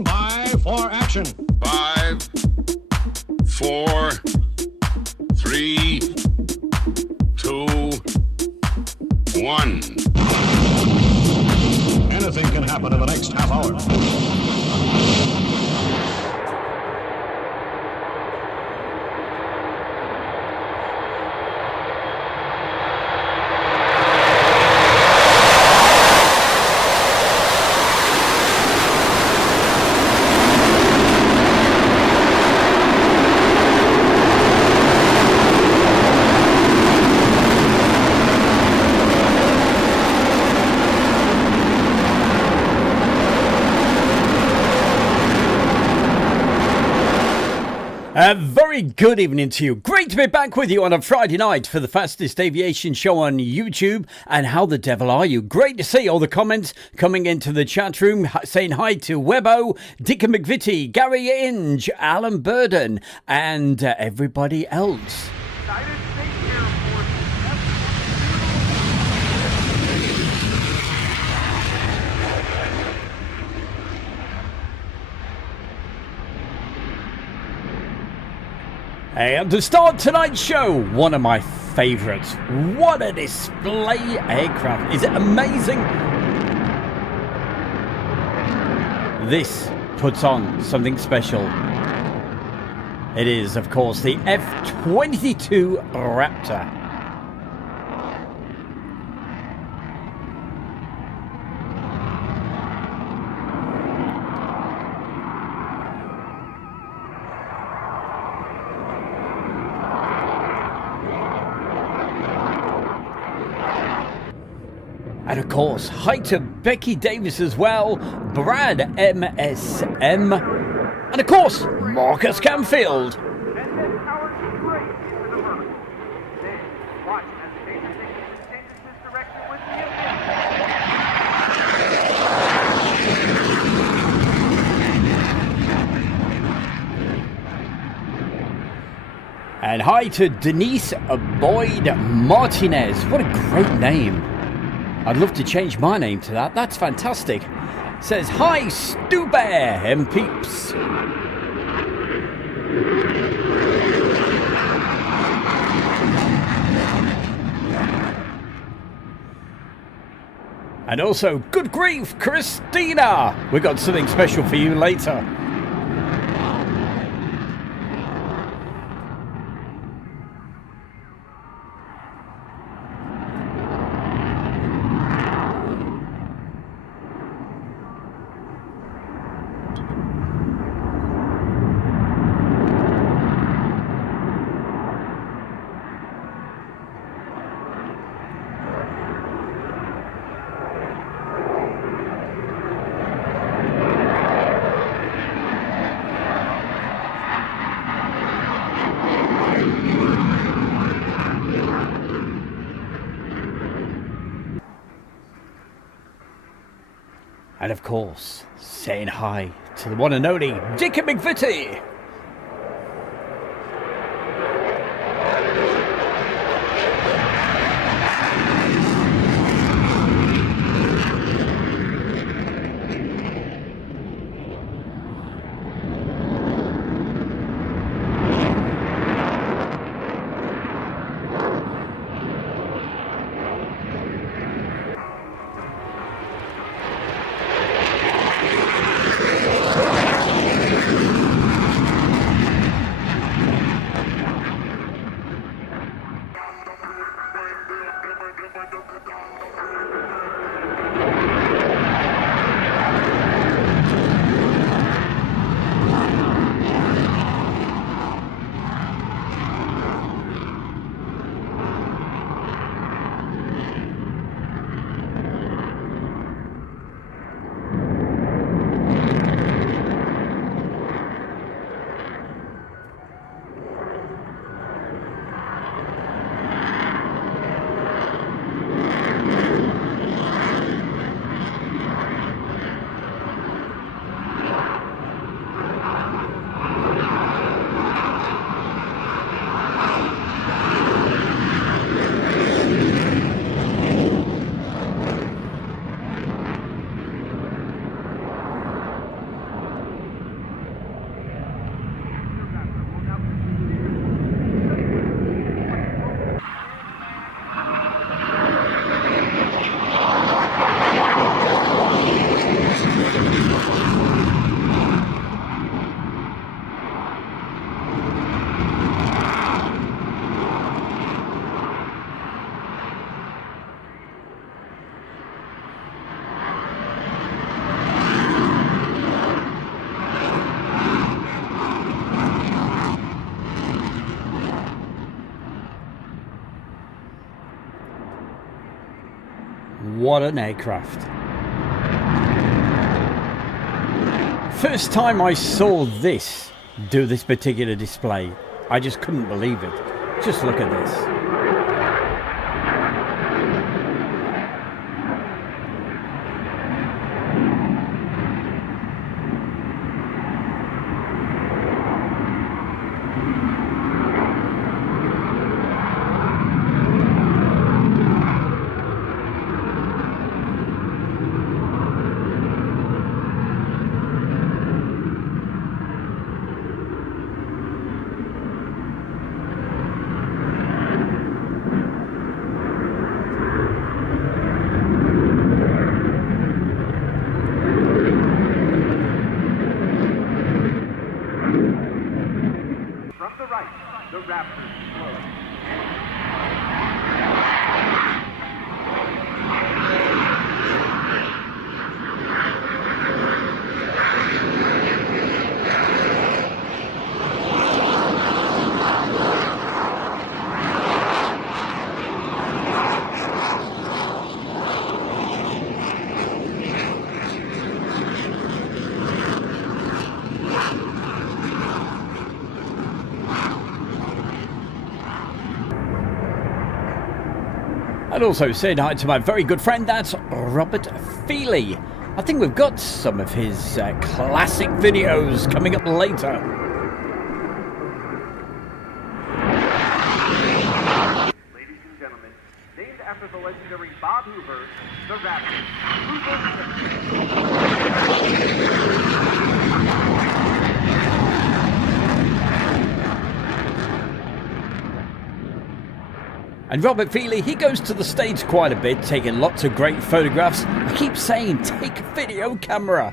By for action. 5, 4, 3, 2, 1. Anything can happen in the next half hour. A very good evening to you. Great to be back with you on a Friday night for the fastest aviation show on YouTube. And how the devil are you? Great to see all the comments coming into the chat room, saying hi to Webbo, Dick McVitie, Gary Inge, Alan Burden, and everybody else. And to start tonight's show, one of my favourites. What a display aircraft. Is it amazing? This puts on something special. It is, of course, the F-22 Raptor. And of course, hi to Becky Davis as well, Brad MSM, and of course, Marcus Camfield. And hi to Denise Boyd Martinez. What a great name. I'd love to change my name to that. That's fantastic. Says, hi, Stu Bear and peeps. And also, good grief, Christina. We got something special for you later. And of course, saying hi to the one and only Dick McVitie. What an aircraft. First time I saw this do this particular display, I just couldn't believe it. Just look at this. And also saying hi to my very good friend, that's Robert Feely. I think we've got some of his classic videos coming up later. Ladies and gentlemen, named after the legendary Bob Hoover, the Raptor. And Robert Feely, he goes to the States quite a bit, taking lots of great photographs. I keep saying, take a video camera.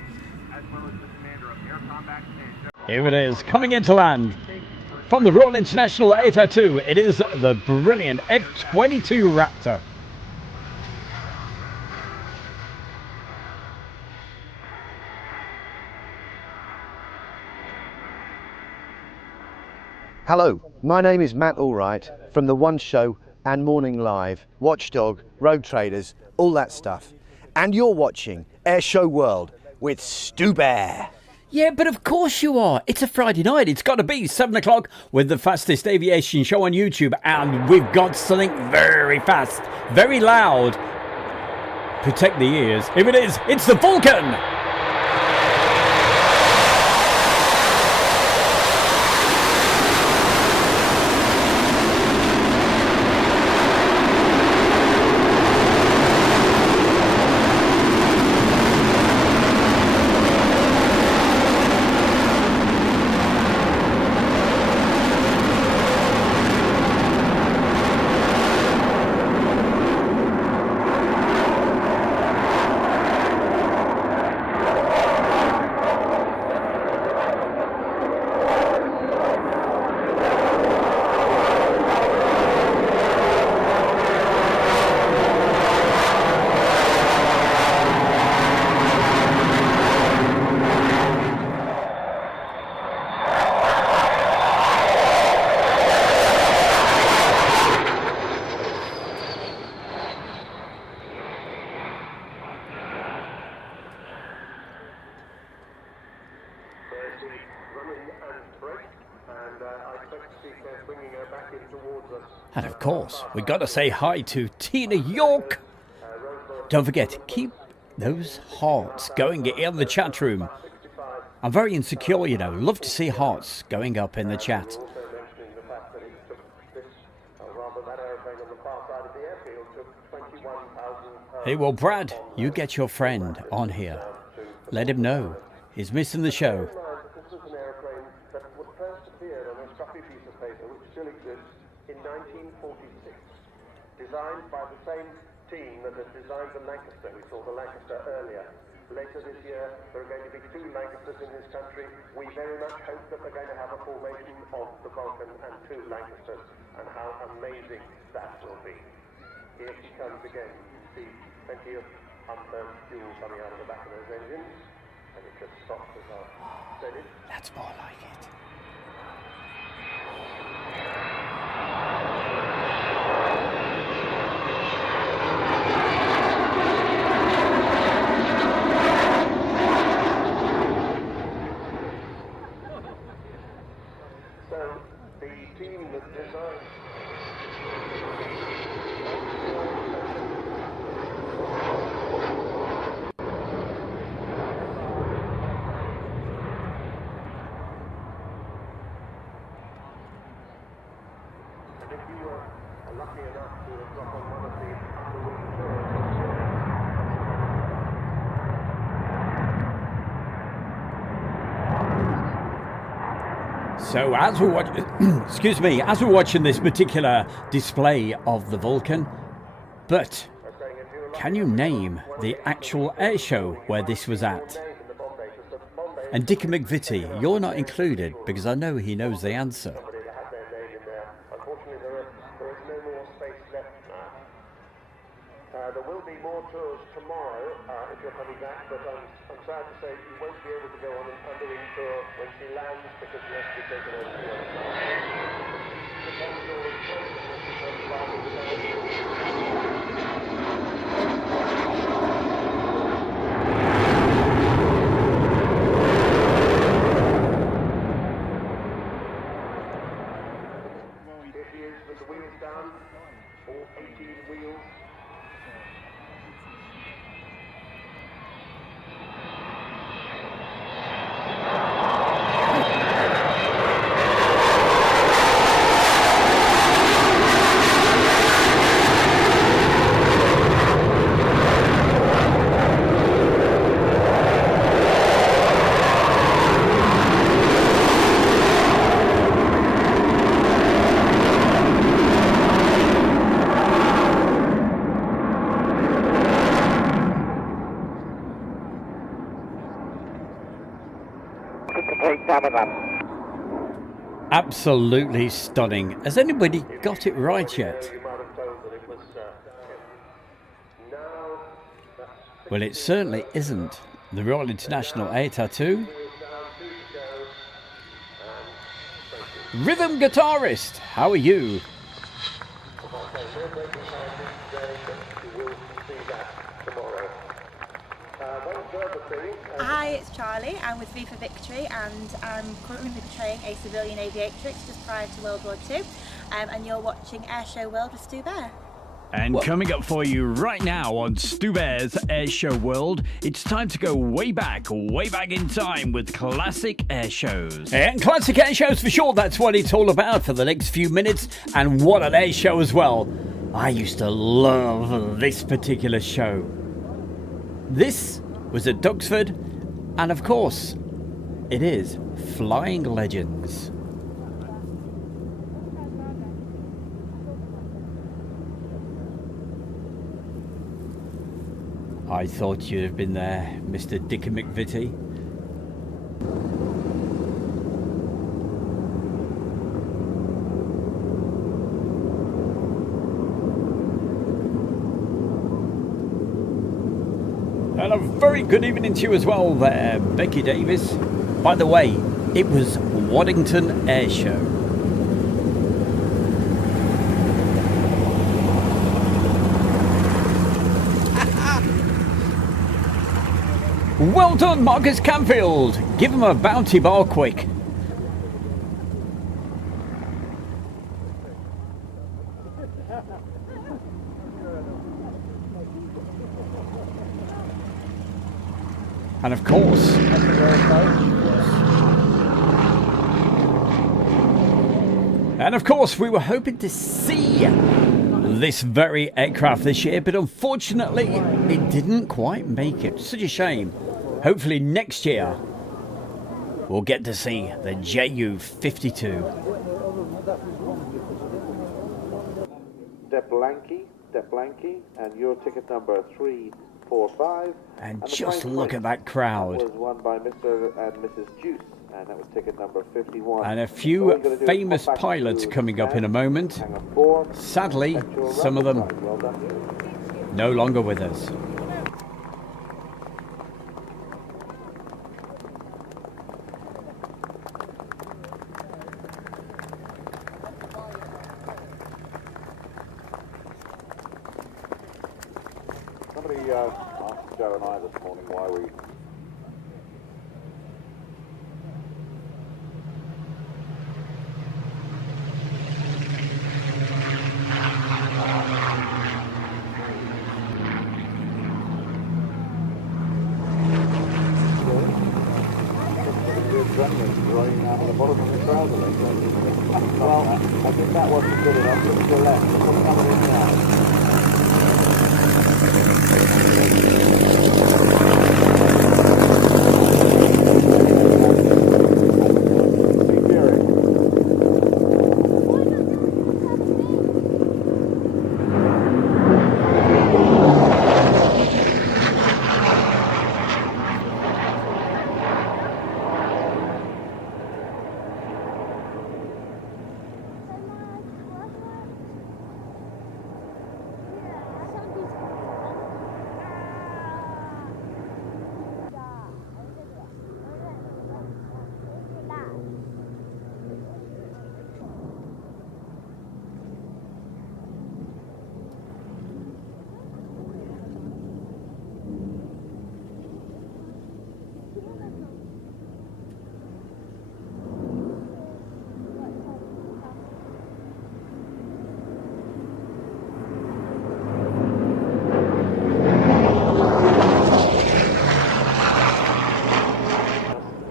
Here it is, coming into land. From the Royal International 802, it is the brilliant F-22 Raptor. Hello, my name is Matt Allwright from The One Show and Morning Live, Watchdog, Road Traders, all that stuff. And you're watching Air Show World with Stu Bear. Yeah, but of course you are. It's a Friday night. It's got to be 7 o'clock with the fastest aviation show on YouTube. And we've got something very fast, very loud. Protect the ears. Here it is. It's the Vulcan. And of course, we got to say hi to Tina York. Don't forget, keep those hearts going in the chat room. I'm very insecure, you know. Love to see hearts going up in the chat. Hey, well, Brad, you get your friend on here. Let him know he's missing the show. This was an airplane that would first appear on a scruffy piece of paper, which still exists, in 1946. Designed by the same team that had designed the Lancaster. We saw the Lancaster earlier. Later this year, there are going to be 2 Lancasters in this country. We very much hope that we're going to have a formation of the Vulcan and 2 Lancasters, and how amazing that will be. Here she comes again. You see plenty of unburned fuel coming out of the back of those engines, and it just stops as I said it. That's more like it. lucky enough to drop on one of the underwing tours. So as we're watching, excuse me, as we're watching this particular display of the Vulcan, but can you name the actual air show where this was at? And Dicky McVitie, you're not included because I know he knows the answer. Somebody that had their name in there. Unfortunately, there is no more space left now. There will be more tours tomorrow if you're coming back, but I'm sad to say you won't be able to go on an underwing tour when she lands because she has to be taken over to the other side. The corridor is closed unless you turn rather than Here she is with the wheels down, all 18 wheels. Absolutely stunning. Has anybody got it right yet? You might have told that it was now Well, it certainly isn't. The Royal International Air Tattoo. Rhythm guitarist, how are you? Hi, it's Charlie. I'm with V for Victory and I'm currently portraying a civilian aviatrix just prior to World War II. And you're watching Airshow World with Stu Bear. And coming up for you right now on Stu Bear's Airshow World, it's time to go way back in time with classic air shows. And classic air shows for sure, that's what it's all about for the next few minutes. And what an air show as well. I used to love this particular show. This was at Duxford, and of course, it is Flying Legends. I thought you'd have been there, Mr. Dicky McVitie. And a very good evening to you as well there, Becky Davis. By the way, it was Waddington Air Show. Well done, Marcus Canfield. Give him a bounty bar quick. And of course, we were hoping to see this very aircraft this year, but unfortunately, it didn't quite make it. Such a shame. Hopefully next year, we'll get to see the Ju-52. Deplanky, and your ticket number 345. And just look at that crowd. Was won by Mr. and Mrs. Juice, and that was ticket number 51. And a few famous pilots coming up in a moment. Sadly, some of them no longer with us. Somebody asked Joe and I this morning why we... running out of the bottom of the trouser leg. Well, I think that wasn't good enough. Look to your left. What's coming in now?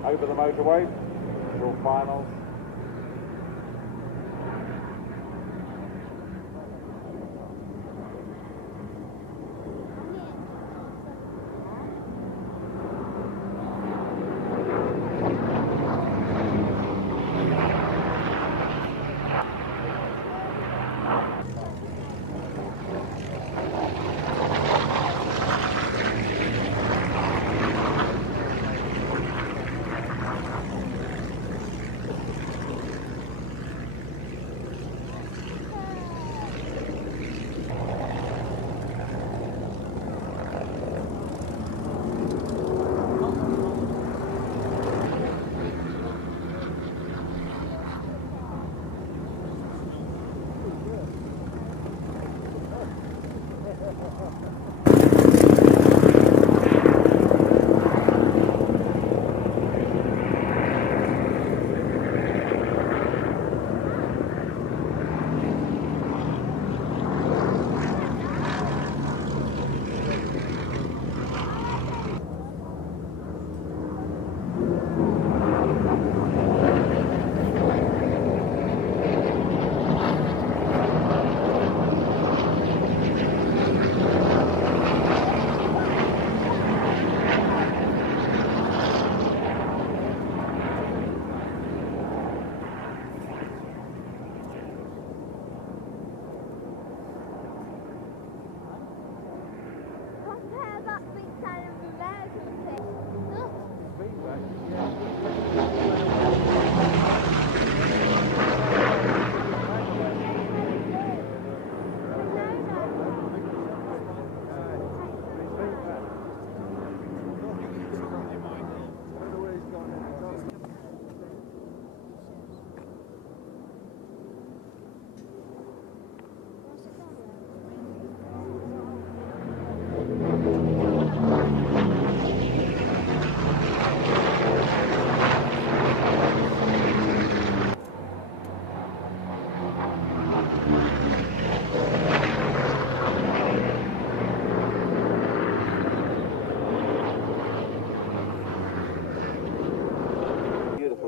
Over the motorway, your finals.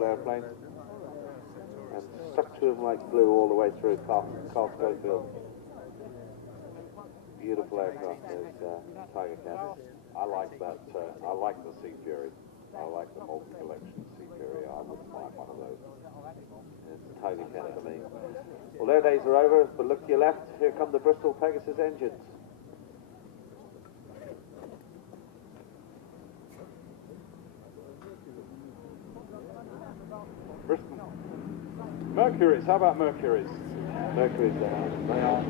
Airplane and stuck to him like glue all the way through Carl Schofield. Beautiful aircraft, there's Tiger Cat. I like that. I like the Sea Fury. I like the multi-collection Sea Fury. I wouldn't mind one of those. It's Tiger Cat for me. Well, their days are over, but look to your left. Here come the Bristol Pegasus engines. Bristol. Mercury's, how about Mercury's? Mercury's there, they are.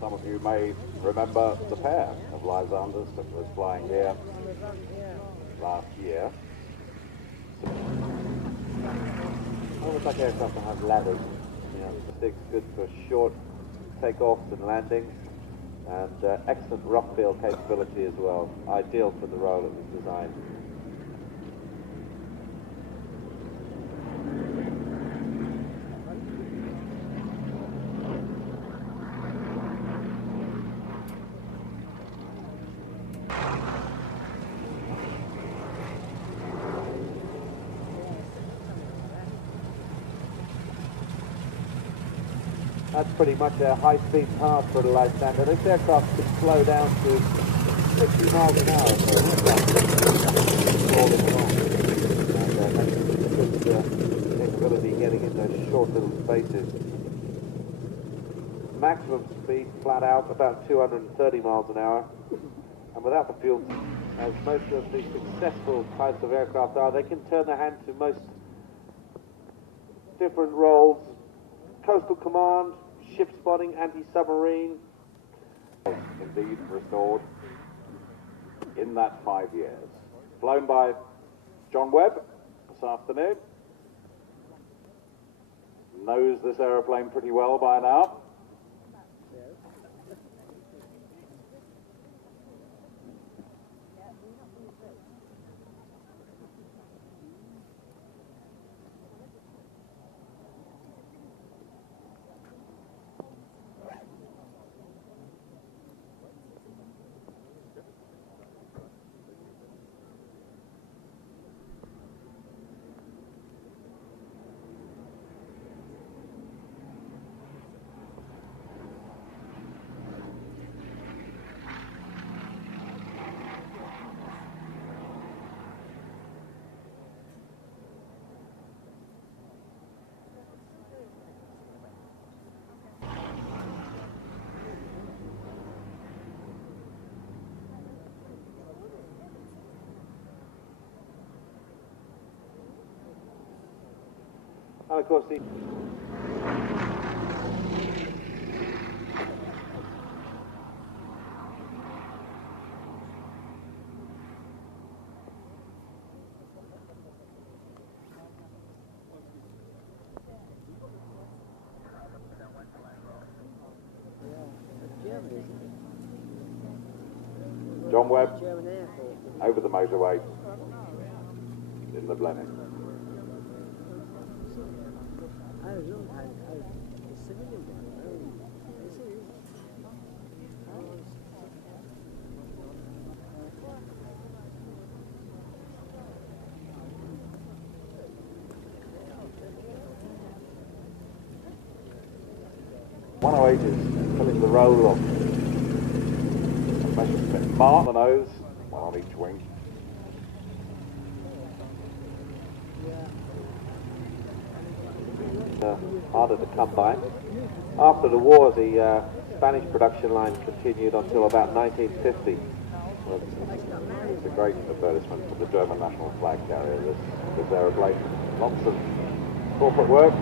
Some of you may remember the pair of Lysanders that was flying here last year. Almost like aircraft that have ladders. You know, the stick's good for short takeoffs and landings. and excellent rock field capability as well. Ideal for the role it was designed. That's pretty much a high-speed pass for the light standard. This aircraft could slow down to 60 miles an hour. So all in all. And good capability getting in those short little spaces. Maximum speed, flat out, about 230 miles an hour. And without the fuel, as most of the successful types of aircraft are, they can turn their hand to most different roles. Coastal command, ship spotting, anti-submarine. Indeed restored in that 5 years. Flown by John Webb this afternoon. Knows this aeroplane pretty well by now. And of course the John Webb over the motorway in the Blenheim. .108 is filling the role of Mark the nose, one on each wing. harder to come by. After the war, the Spanish production line continued until about 1950. It's a great advertisement for the German national flag carrier, this aeroplane. Lots of corporate work.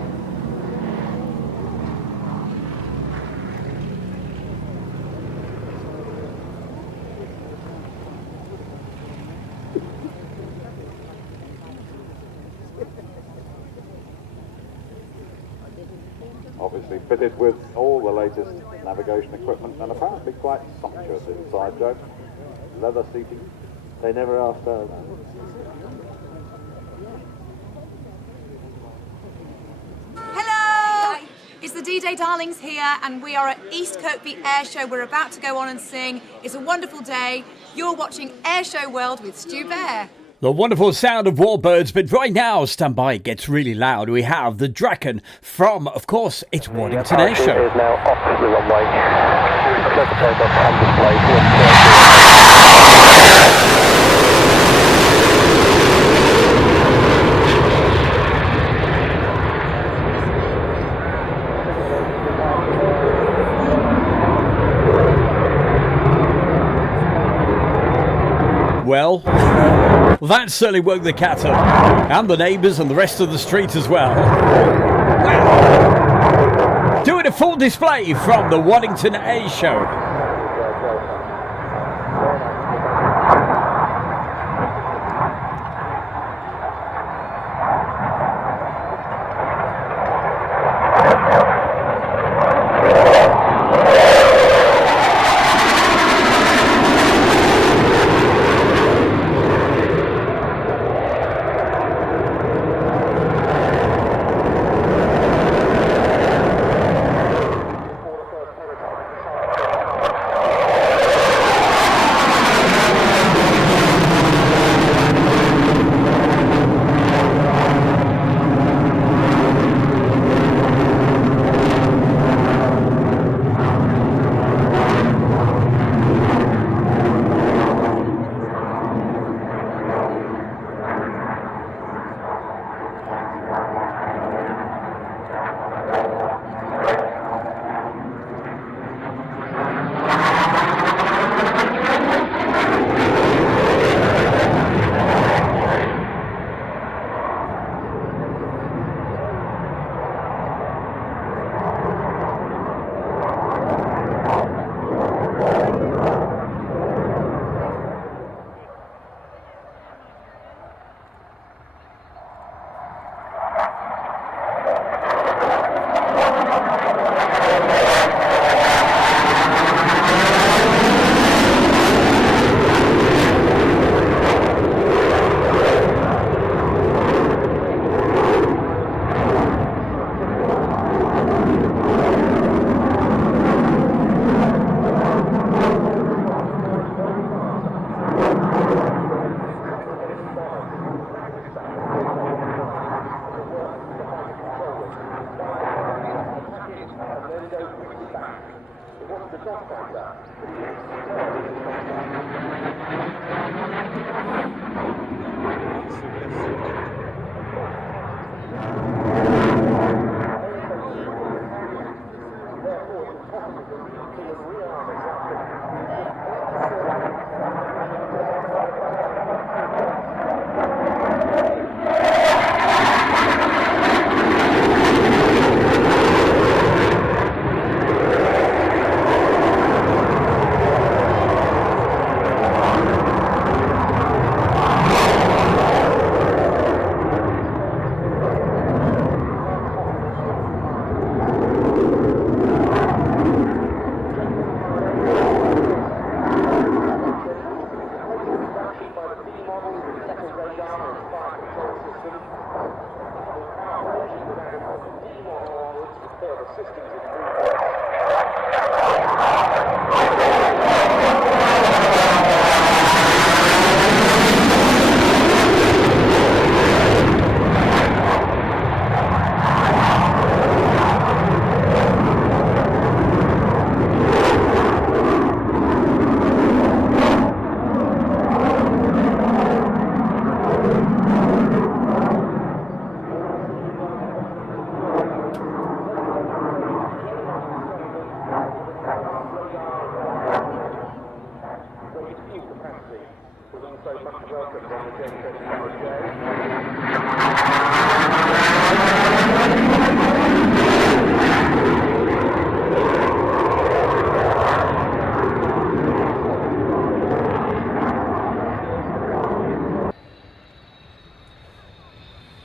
Obviously fitted with all the latest navigation equipment and apparently quite sumptuous inside, Joe. Leather seating. They never asked her. Hello! It's the D-Day Darlings here, and we are at East Kirkby Air Show. We're about to go on and sing. It's a wonderful day. You're watching Air Show World with Stu Bear. The wonderful sound of warbirds, but right now, stand by, it gets really loud. We have the Draken from, of course, it's Waddington Air Show. Is now off the runway. Clear for takeoff and display. Well, that certainly woke the cat up, and the neighbours and the rest of the street as well. Wow. Doing a full display from the Waddington Air Show.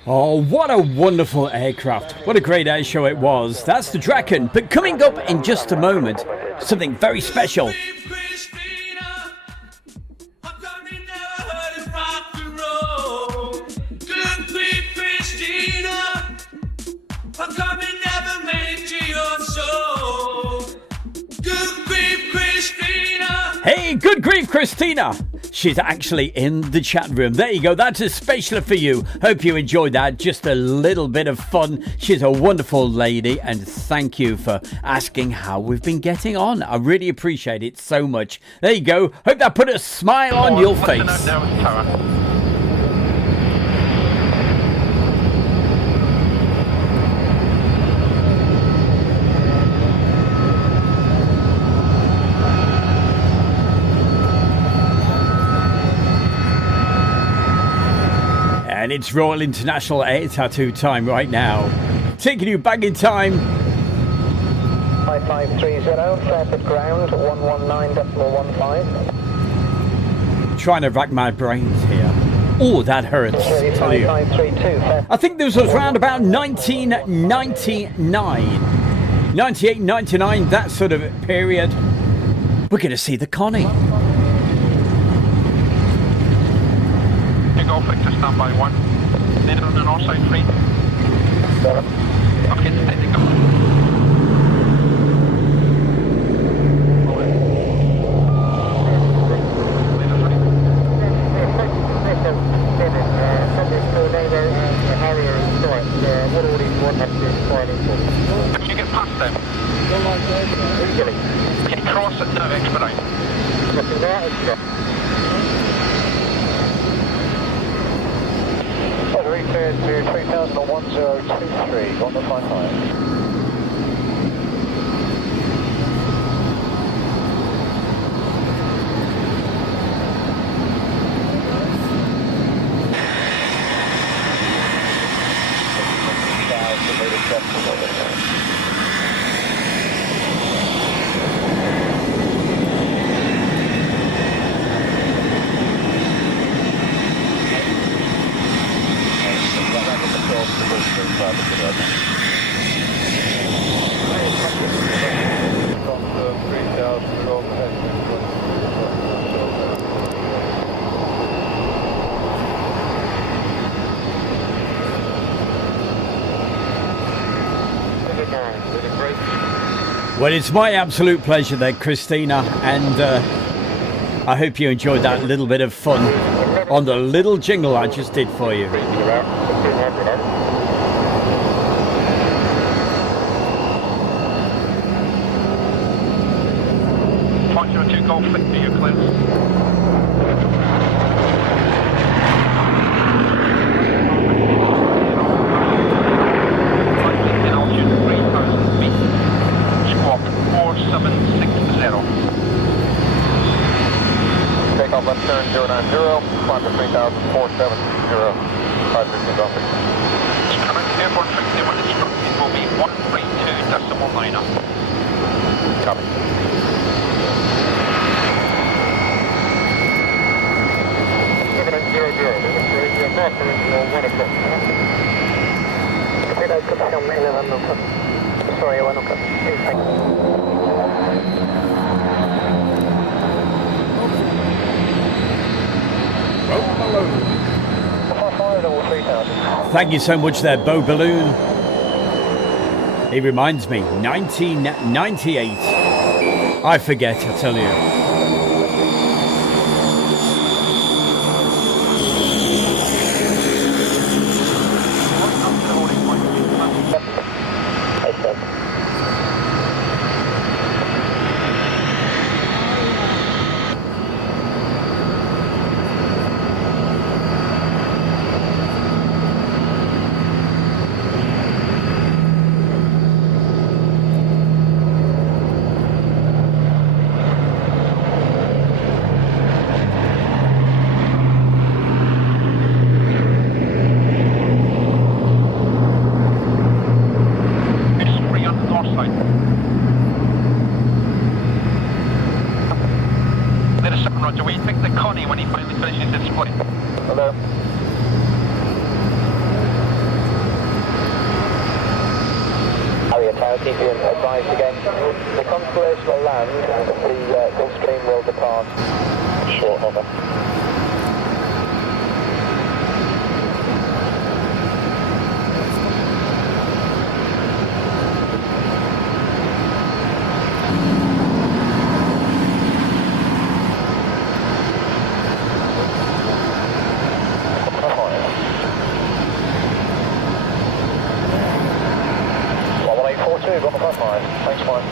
Oh, what a wonderful aircraft. What a great air show it was. That's the Draken. But coming up in just a moment, something very special. Hey, good grief, Christina! She's actually in the chat room. There you go. That's a special for you. Hope you enjoyed that. Just a little bit of fun. She's a wonderful lady, and thank you for asking how we've been getting on. I really appreciate it so much. There you go. Hope that put a smile on your face. And it's Royal International Air Tattoo time right now. Taking you back in time. 5530, Fairford ground, 119.15. Trying to rack my brains here. Oh, that hurts. I tell you. I think this was around about 1999. 98, 99, that sort of period. We're going to see the Connie. Golf Victor, standby 1. Native on the north side, 3. Okay, steady, go. Can you get past them? Can you cross it now, expedite? Return to 301023 on the flight line. Well, it's my absolute pleasure there, Christina, and I hope you enjoyed that little bit of fun on the little jingle I just did for you. 502 Golf Victor, you're clear. Takeoff left turn 090, climb to 3,470, 515 Golf Victor. Current airport 51 instructed will be 132.9 up. Copy. Sorry, 1 o'clock. Thank you so much there, Bo Balloon. It reminds me, 1998. I forget, I tell you. Roger, will you take the Connie when he finally finishes his split? Hello. Harrier Tower, keep you advised again. The Constellation will land, the Gulfstream will depart. Short hover. Thanks, Mike.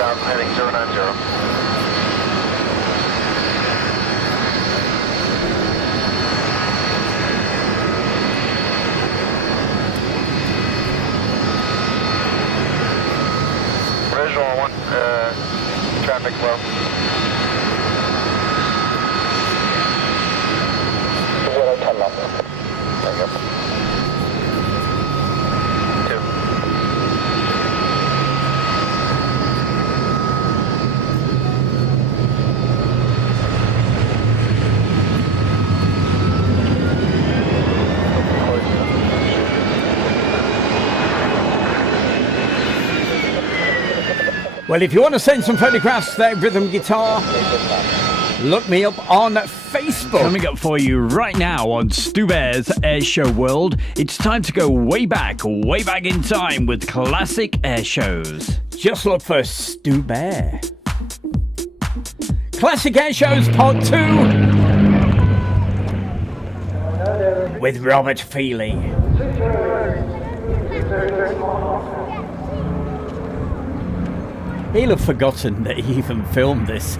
Heading 090. Visual 1, traffic flow. 010 knots. There you go. 2. Well, if you want to send some photographs there, rhythm guitar, look me up on Facebook. Coming up for you right now on Stu Bear's Airshow World, it's time to go way back in time with classic air shows. Just look for Stu Bear. Classic Air Shows Part 2 with Robert Feely. He'll have forgotten that he even filmed this.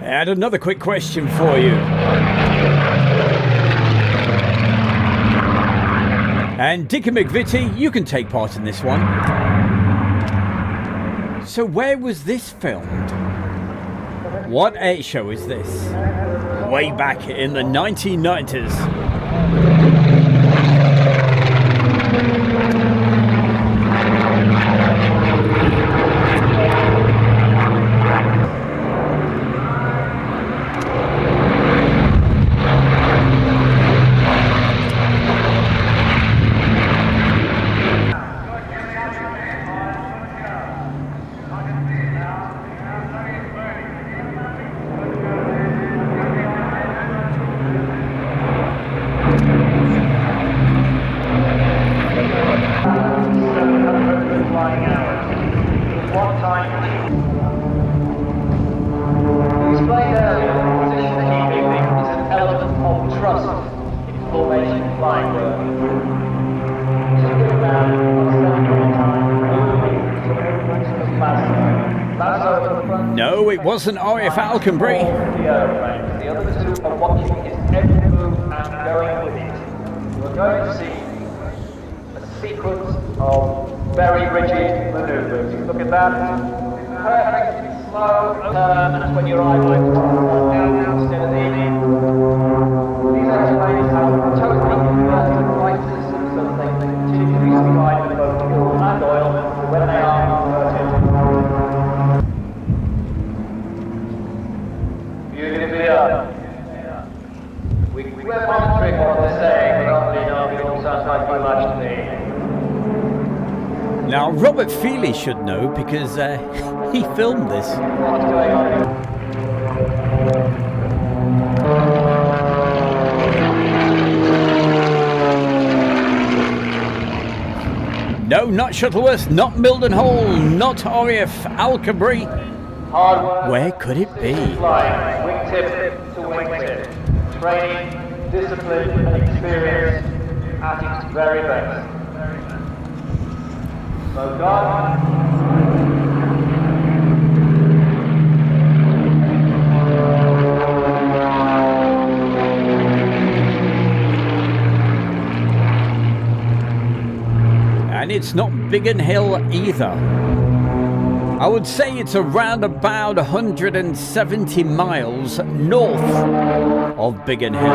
And another quick question for you. And Dickie McVitie, you can take part in this one. So where was this filmed? What air show is this? Way back in the 1990s. No, it wasn't RF Alconbury. The other two are watching his every move and going with it. We're going to see a sequence of very rigid maneuvers. Look at that. Perfect, slow turn, and that's when your eye lights down instead of in. These airplanes have totally converted flight systems so that they continually supply with both fuel and oil when they are converted. We're monitoring what they're saying, but obviously no, it all sounds like too much to me. Now, Robert Feely should know because he filmed this. What's going on? No, not Shuttleworth, not Mildenhall, not RF Alconbury. Hard work. Where could it be? Flying, wingtip to wingtip. Training, discipline and experience at its very best. So God, and it's not Biggin Hill either. I would say it's around about 170 miles north of Biggin Hill.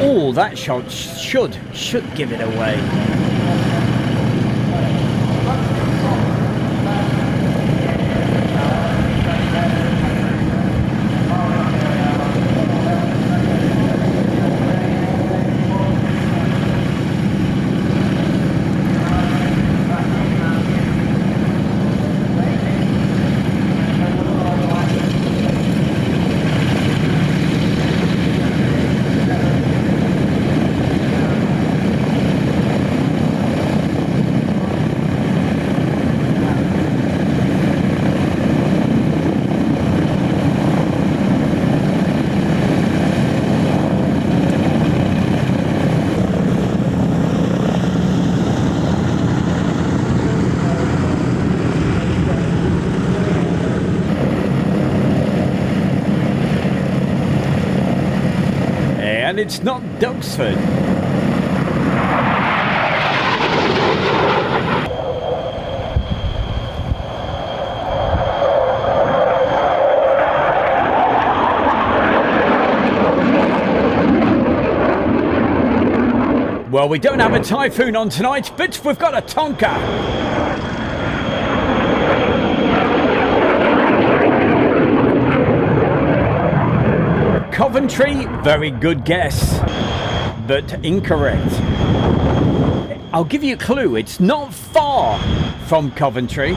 Oh, that shot should give it away. And it's not Duxford. Well, we don't have a Typhoon on tonight, but we've got a Tonka. Coventry, very good guess, but incorrect. I'll give you a clue, it's not far from Coventry.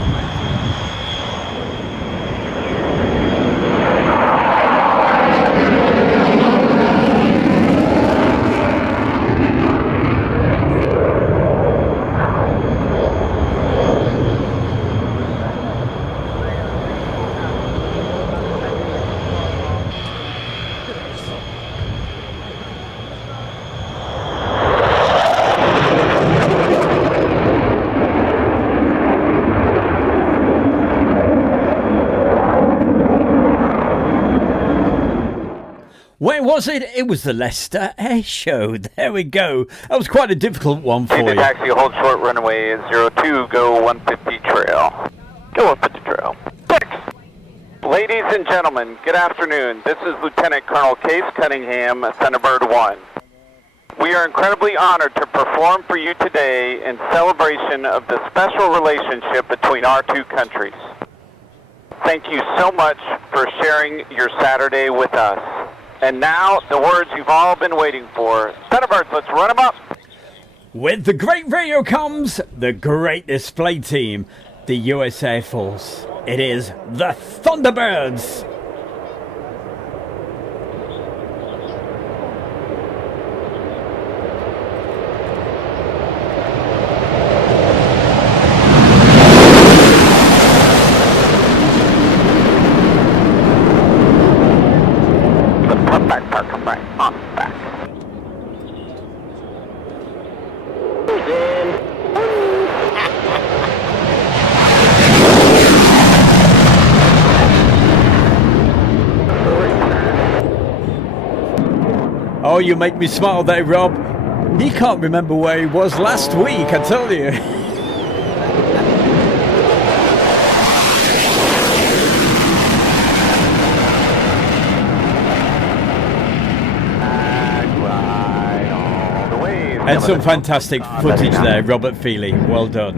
Where was it? It was the Leicester Air Show. There we go. That was quite a difficult one for you. Taxi, hold short, runway 02, go 150 trail. Go 150 trail. 6. Ladies and gentlemen, good afternoon. This is Lieutenant Colonel Case Cunningham, Thunderbird 1. We are incredibly honored to perform for you today in celebration of the special relationship between our two countries. Thank you so much for sharing your Saturday with us. And now, the words you've all been waiting for. Thunderbirds, let's run them up. With the great radio comes the great display team, the US Air Force. It is the Thunderbirds. Oh, you make me smile there, Rob. He can't remember where he was last week, I tell you. And some fantastic footage there, Robert Feely. Well done.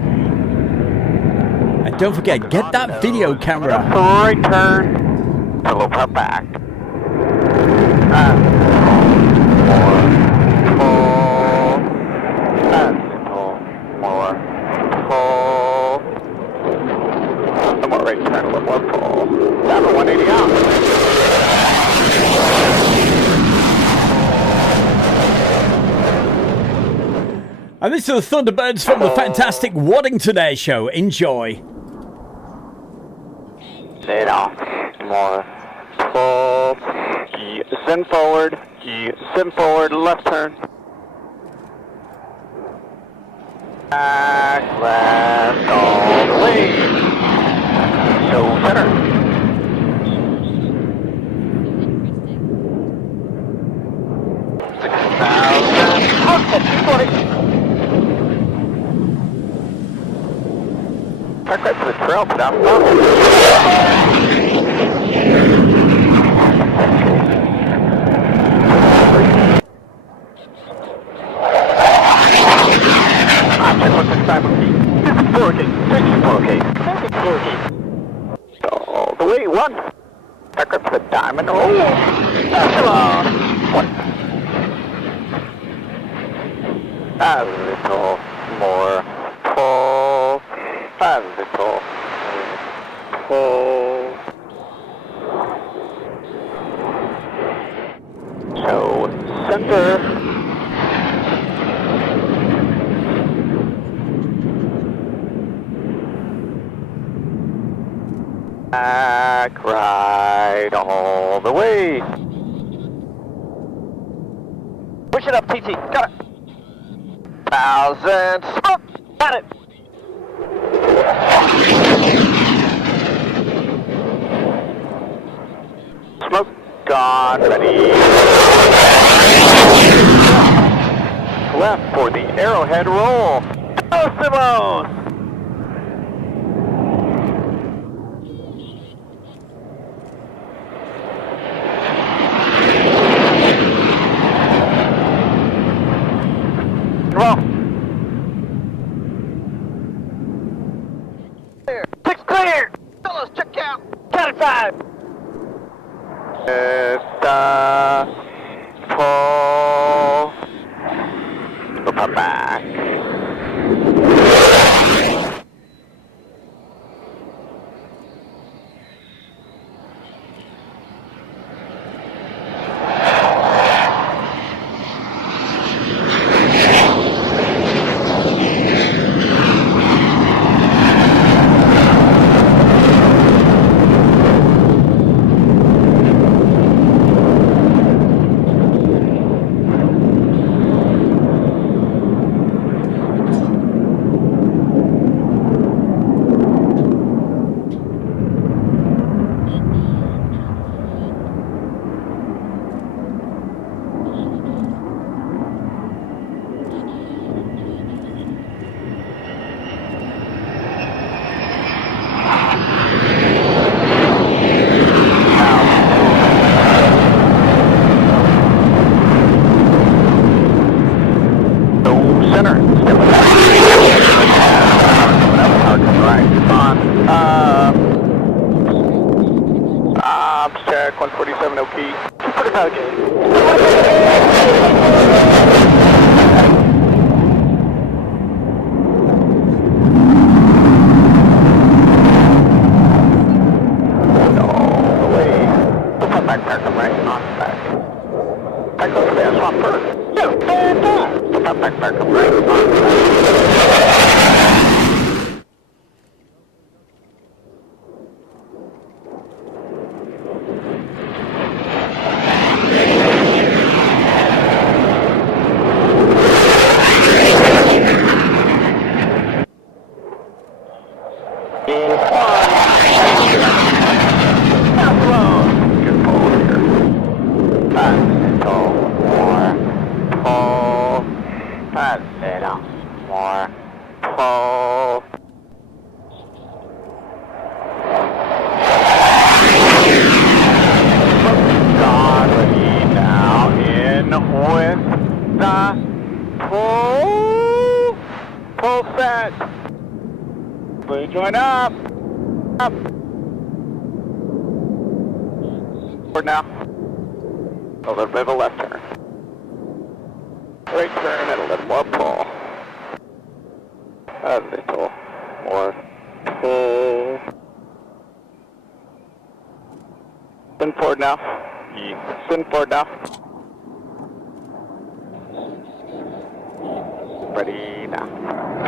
And don't forget, get that video camera. Right turn. Pillow pop back. More right turn, a little more pull. Down to 180 out. And this is the Thunderbirds from the fantastic Waddington Air Show. Enjoy. Lay it off. More. Pull. Send forward. Send forward. Left turn. Back, left, all the way. So center. 6,000. Park right for the trail, stop. All the way, one. Back up to the diamond. Oh, come on. One. A little more. Pull. A little. Pull. So, center. Back right all the way. Push it up, TT. Got it. 1,000. Smoke. Got it. Smoke gone. Ready. Left for the arrowhead roll. Go, Simone. Well, clear. 6 clear. Fellas, check out. Count it 5. Pull. Go pop back. Check 147 OK. Put it out again. Join up. Up. Forward now. A little bit of a left turn. Right turn and a little more pull. A little more pull. Spin forward now. Spin forward now. Ready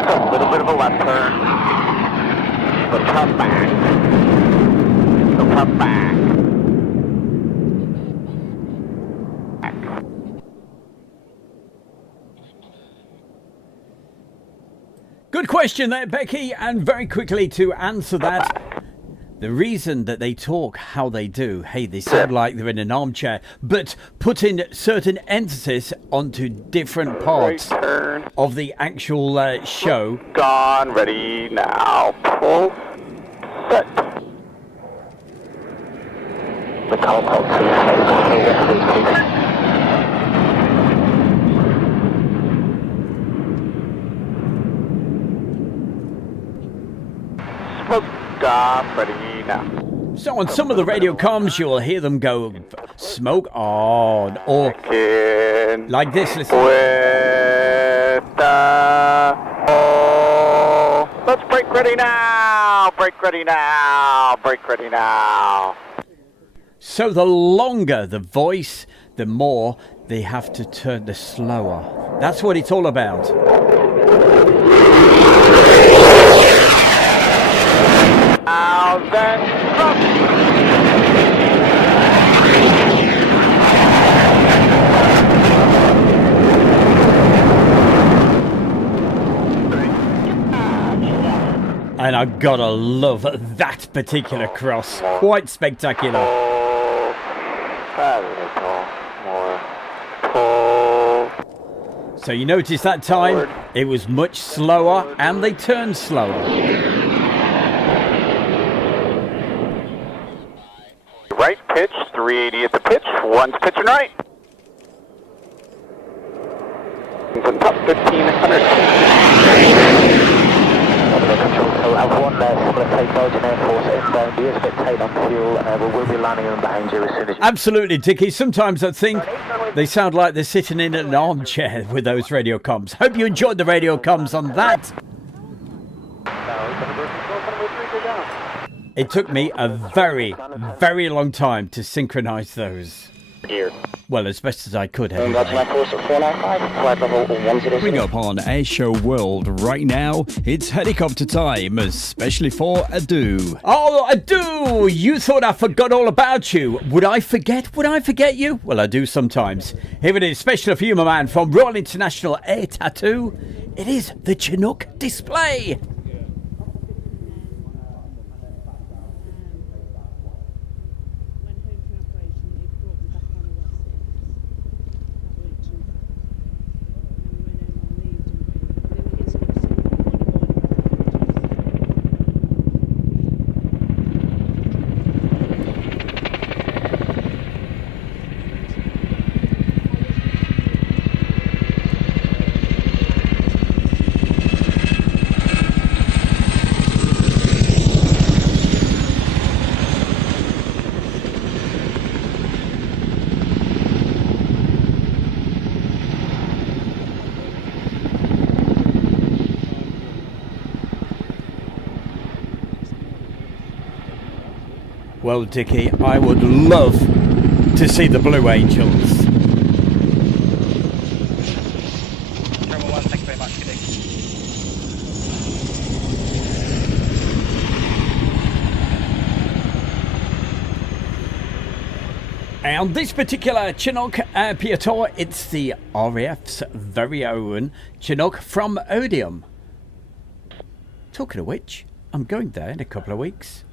a little bit of a left turn. But come back. So come back. Good question there, Becky. And very quickly to answer that, the reason that they talk how they do, hey, they sound like they're in an armchair, but putting certain emphasis onto different parts of the actual show. Gone, ready, now, pull, set. The color smoke, gone, ready, now. So on some of the radio comms, you'll hear them go, smoke on, or like this, listen. Let's break ready now, break ready now, break ready now. So the longer the voice, the more they have to turn the slower. That's what it's all about. Now then, stop. And I gotta love that particular cross. Quite spectacular. So you notice that time, it was much slower and they turned slower. Right pitch, 380 at the pitch, one's pitching right. Top 1500. So I've there, similar take Belgian Air Force inbound. He is a bit tight on fuel. We'll be landing on behind you as soon as you... Absolutely, Dickie. Sometimes I think they sound like they're sitting in an armchair with those radio comms. Hope you enjoyed the radio comms on that. It took me a very, very long time to synchronise those. Here. Well, as best as I could. Bring up on Airshow World right now. It's helicopter time, especially for Adu. Oh, Adu! You thought I forgot all about you. Would I forget? Would I forget you? Well, I do sometimes. Here it is, special for you, my man, from Royal International Air Tattoo. It is the Chinook display. Well, Dickie, I would love to see the Blue Angels. Number 1, thank you very much, Dick. And this particular Chinook Piator, it's the RAF's very own Chinook from Odium. Talking of which, I'm going there in a couple of weeks.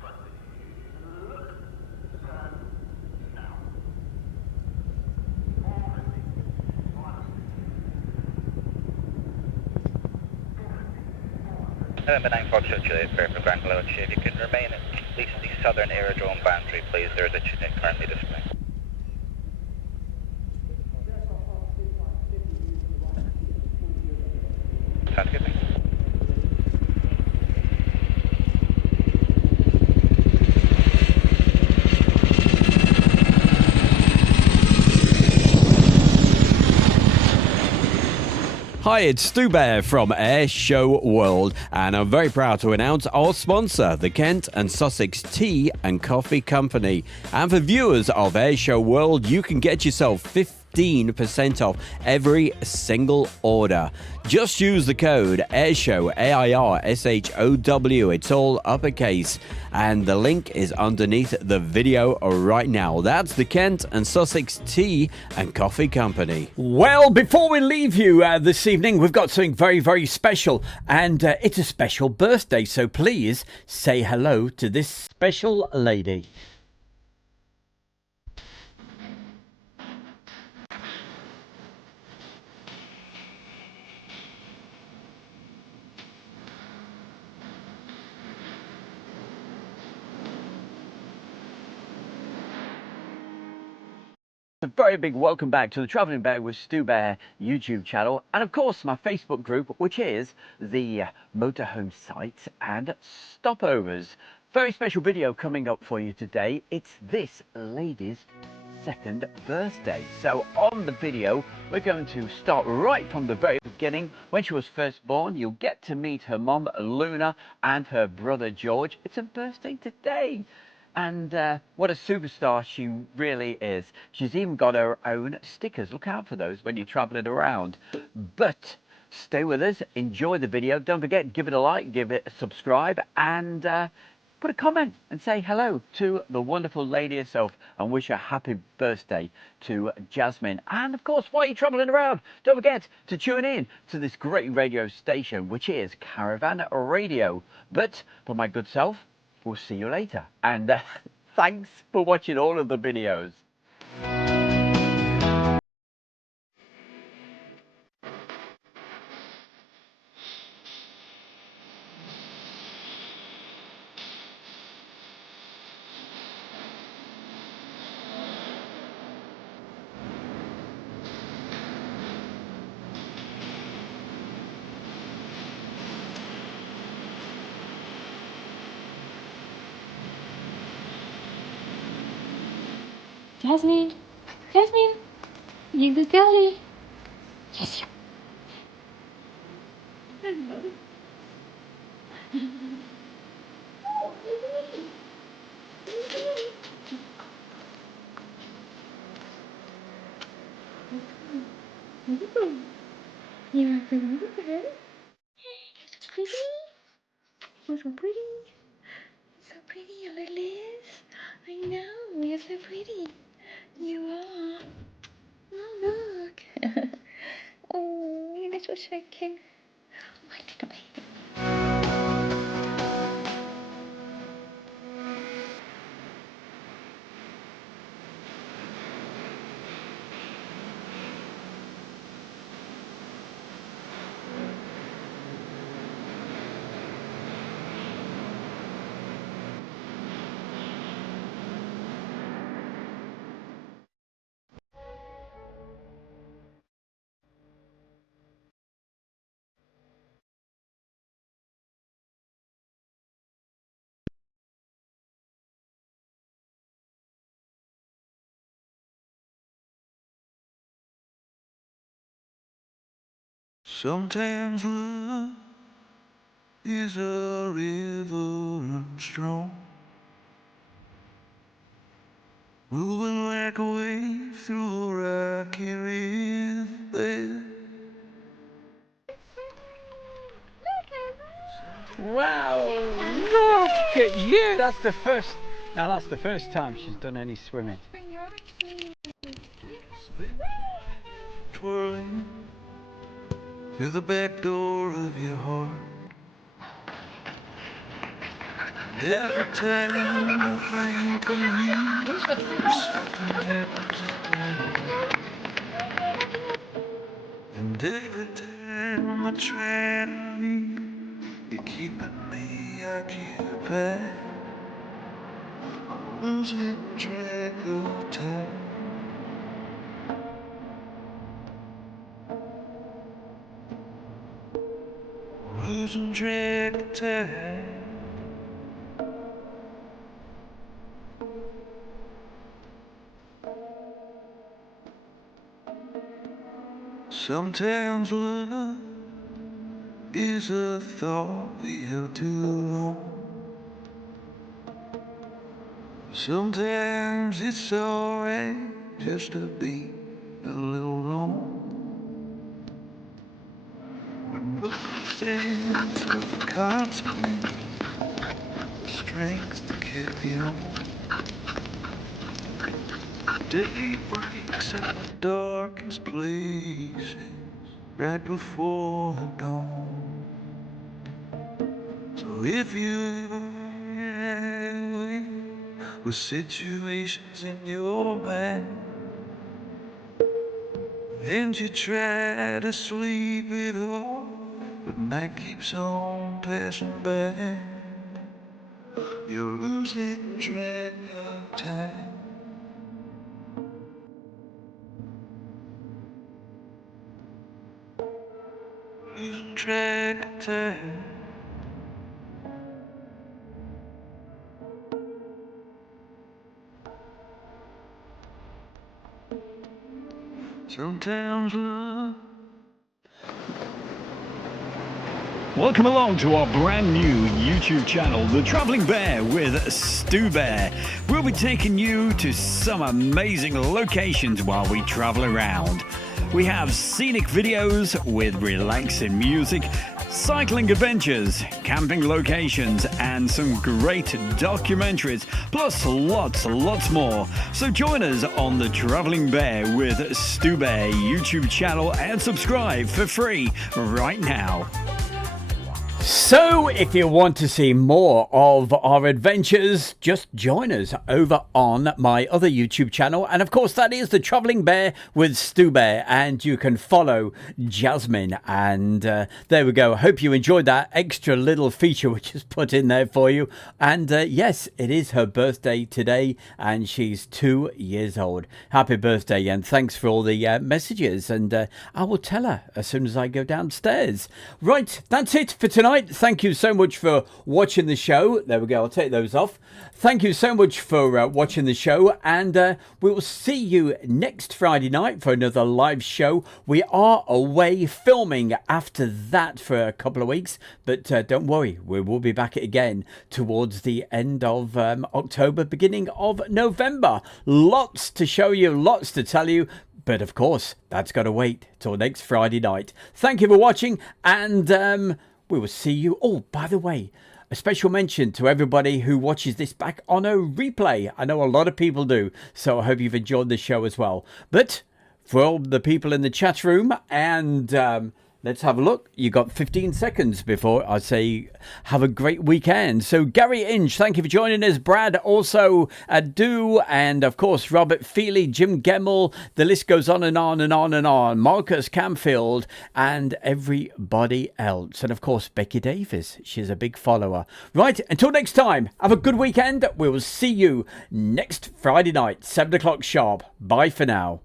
November 9 Foxtrot Juliet, for Grand Lounge. If you can remain at least the southern aerodrome boundary, please. There is a Chinook currently displaying. Sounds good, thanks. Hi, it's Stu Bear from Air Show World, and I'm very proud to announce our sponsor, the Kent and Sussex Tea and Coffee Company. And for viewers of Air Show World, you can get yourself 50 15% off every single order. Just use the code AIRSHOW, AIRSHOW. It's all uppercase, and the link is underneath the video right now. That's the Kent and Sussex Tea and Coffee Company. Well, before we leave you this evening, we've got something very, very special, and it's a special birthday, so please say hello to this special lady. A very big welcome back to the Travelling Bear with Stu Bear YouTube channel, and of course my Facebook group, which is the Motorhome Sites and Stopovers. Very special video coming up for you today. It's this lady's second birthday. So on the video, we're going to start right from the very beginning. When she was first born, you'll get to meet her mum Luna and her brother George. It's her birthday today. And what a superstar she really is. She's even got her own stickers. Look out for those when you're traveling around. But stay with us, enjoy the video. Don't forget, give it a like, give it a subscribe, and put a comment and say hello to the wonderful lady herself and wish a happy birthday to Jasmine. And of course, while you're traveling around, don't forget to tune in to this great radio station, which is Caravan Radio. But for my good self, we'll see you later, and thanks for watching all of the videos. Jasmine, Jasmine, you the girlie. Yes, you are pretty. You're so pretty. You're so pretty. So pretty, your little ears. I know, you're so pretty. You are. Oh, look. Oh, your little shaking. My little baby. Sometimes love is a river strong, moving like a wave through a rocky river. Wow, look at you. That's the first, now that's the first time she's done any swimming. Twirling through the back door of your heart. Every time I think of you, something happens at night. And every time I try to leave, you're keeping me occupied, losing track of time. Losing track of time. Sometimes love is a thought we held too long. Sometimes it's alright just to be a little long. Sense of consequence, strength to carry on. Day breaks at the darkest places, right before the dawn. So if you with situations in your mind, and you try to sleep it off, but night keeps on passing by, you're losing track of time. Losing track of time. Sometimes love. Welcome along to our brand new YouTube channel, The Travelling Bear with Stu Bear. We'll be taking you to some amazing locations while we travel around. We have scenic videos with relaxing music, cycling adventures, camping locations, and some great documentaries, plus lots more. So join us on The Travelling Bear with Stu Bear YouTube channel and subscribe for free right now. So, if you want to see more of our adventures, just join us over on my other YouTube channel. And of course, that is The Travelling Bear with Stu Bear. And you can follow Jasmine. And there we go. Hope you enjoyed that extra little feature which is put in there for you. And yes, it is her birthday today. And she's 2 years old. Happy birthday. And thanks for all the messages. And I will tell her as soon as I go downstairs. Right, that's it for tonight. Thank you so much for watching the show. There we go. I'll take those off. Thank you so much for watching the show. And we will see you next Friday night for another live show. We are away filming after that for a couple of weeks. But don't worry. We will be back again towards the end of October, beginning of November. Lots to show you. Lots to tell you. But of course, that's got to wait till next Friday night. Thank you for watching. And we will see you. Oh, by the way, a special mention to everybody who watches this back on a replay. I know a lot of people do, so I hope you've enjoyed the show as well. But for all the people in the chat room, and let's have a look. You got 15 seconds before I say have a great weekend. So Gary Inch, thank you for joining us. Brad also, Adu, and of course Robert Feely, Jim Gemmell. The list goes on and on and on and on. Marcus Camfield and everybody else. And of course Becky Davis. She's a big follower. Right, until next time, have a good weekend. We will see you next Friday night, 7 o'clock sharp. Bye for now.